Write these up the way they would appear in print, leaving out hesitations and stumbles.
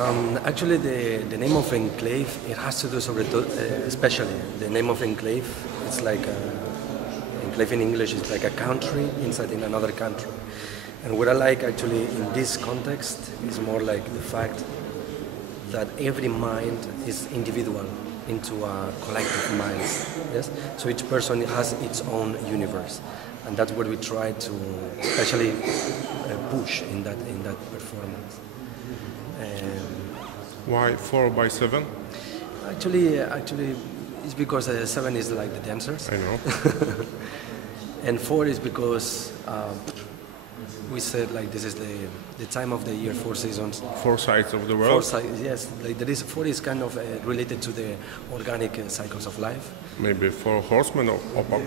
Actually, the name of Enclave, it has to do especially the name of Enclave. It's like Enclave in English is like a country inside in another country. And what I like actually in this context is more like the fact that every mind is individual into a collective mind. Yes, so each person has its own universe, and that's what we try to especially push in that performance. Why 4x7? Actually, it's because 7 is like the dancers. I know. And 4 is because we said like this is the time of the year, 4 seasons. 4 sides of the world? 4 sides, yes. Like there is 4 is kind of related to the organic cycles of life. Maybe 4 horsemen of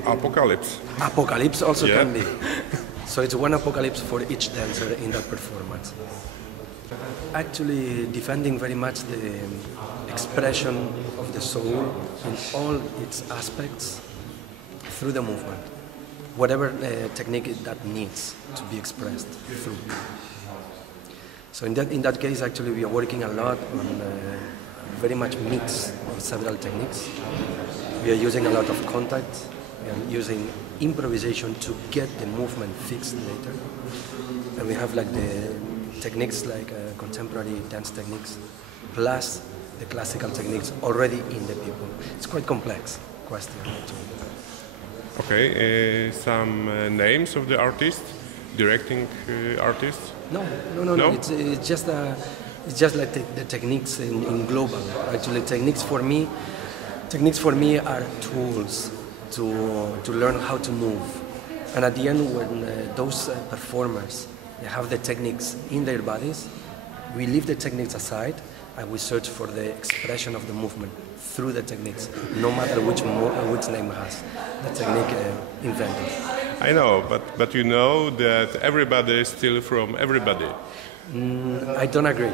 apocalypse. Apocalypse also can be. So it's one apocalypse for each dancer in that performance. Actually defending very much the expression of the soul in all its aspects through the movement, whatever technique that needs to be expressed through. So in that case, actually, we are working a lot on very much mix of several techniques. We are using a lot of contact. We are using improvisation to get the movement fixed later. And we have like the techniques like contemporary dance techniques, plus the classical techniques already in the people. It's quite complex question. Okay, some names of the artists, directing artists? No. It's just like the techniques in global. Actually, techniques for me are tools to learn how to move. And at the end, when those performers they have the techniques in their bodies, we leave the techniques aside and we search for the expression of the movement through the techniques, no matter which name has the technique invented. I know, but you know that everybody is still from everybody. I don't agree.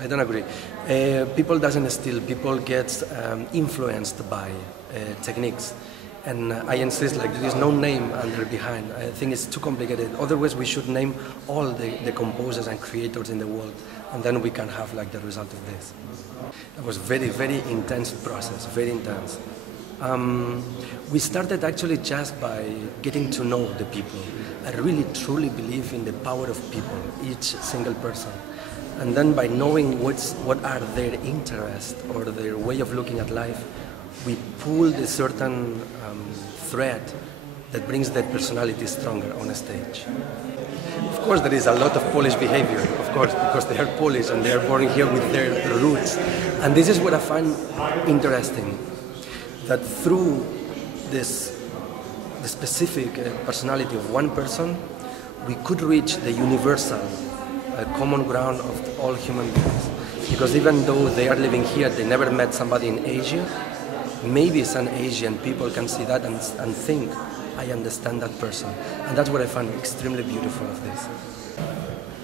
I don't agree. People doesn't steal. People get influenced by techniques. And I insist, like, there is no name under behind. I think it's too complicated. Otherwise, we should name all the composers and creators in the world, and then we can have like the result of this. It was very, very intense process, very intense. We started actually just by getting to know the people. I really, truly believe in the power of people, each single person. And then by knowing what are their interests or their way of looking at life, we pulled a certain thread that brings that personality stronger on a stage. Of course, there is a lot of Polish behavior, of course, because they are Polish and they are born here with their roots. And this is what I find interesting, that through the specific personality of one person, we could reach the universal common ground of all human beings. Because even though they are living here, they never met somebody in Asia, maybe some Asian people can see that and think, I understand that person. And that's what I find extremely beautiful of this.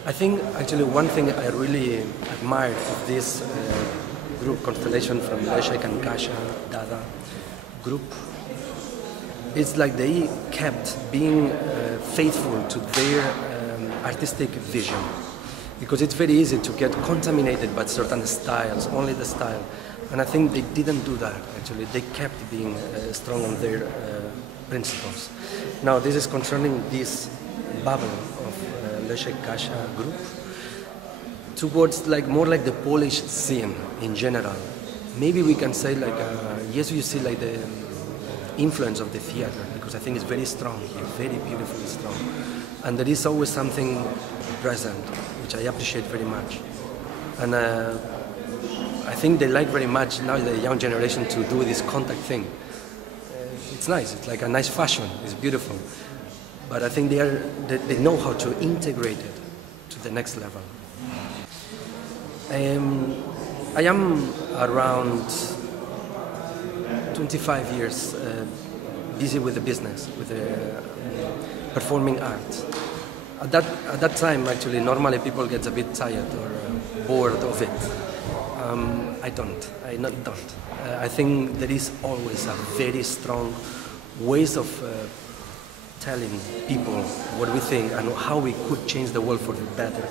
I think actually one thing I really admire of this group, Constellation from Leszek and Kasia, Dada group, it's like they kept being faithful to their artistic vision. Because it's very easy to get contaminated by certain styles, only the style. And I think they didn't do that, actually. They kept being strong on their principles. Now, this is concerning this bubble of Leszek Kasia group towards like more like the Polish scene in general. Maybe we can say like, yes, you see like the influence of the theater, because I think it's very strong here, very beautifully strong. And there is always something present, which I appreciate very much. And I think they like very much now the young generation to do this contact thing. It's nice. It's like a nice fashion. It's beautiful. But I think they know how to integrate it to the next level. I am around 25 years busy with the business, with the performing art. At that time, actually, normally people get a bit tired or bored of it. I don't. I think there is always a very strong ways of telling people what we think and how we could change the world for the better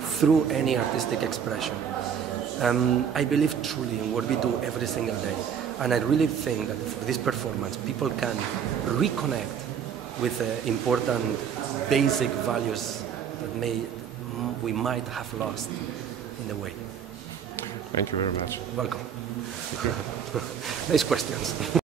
through any artistic expression. I believe truly in what we do every single day, and I really think that for this performance, people can reconnect with important basic values that we might have lost in the way. Thank you very much. Welcome. Nice questions.